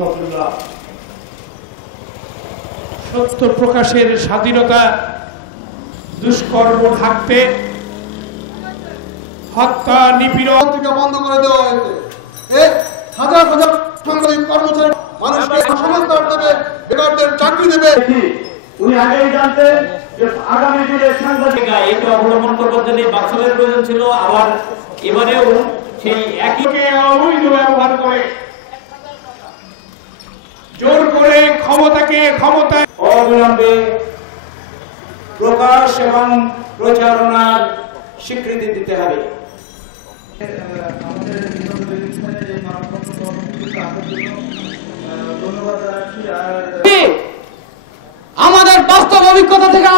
রহমতুল্লাহ। সত্য প্রকাশের স্বাধীনতা দুষ্কর্ম থাকতে হত্যা নিপীড়ন থেকে বন্ধ করে দেওয়া হয়েছে। হাজার হাজার সাংবাদিক কর্মচারী মানুষকে সমাজদার দেবে, বেকারদের চাকরি দেবে। উনি আগেই জানতেন যে আগামী দিনে সাংবাদিক একটু অবলম্বন করবার জন্য বাস্তবের প্রয়োজন ছিল। আবার এবারেও সেই একই অবৈধ ব্যবহার করে জোর করে ক্ষমতাকে ক্ষমতায় অবিলম্বে প্রকাশ এবং প্রচারণার স্বীকৃতি দিতে হবে। আমাদের বাস্তব অভিজ্ঞতা থেকে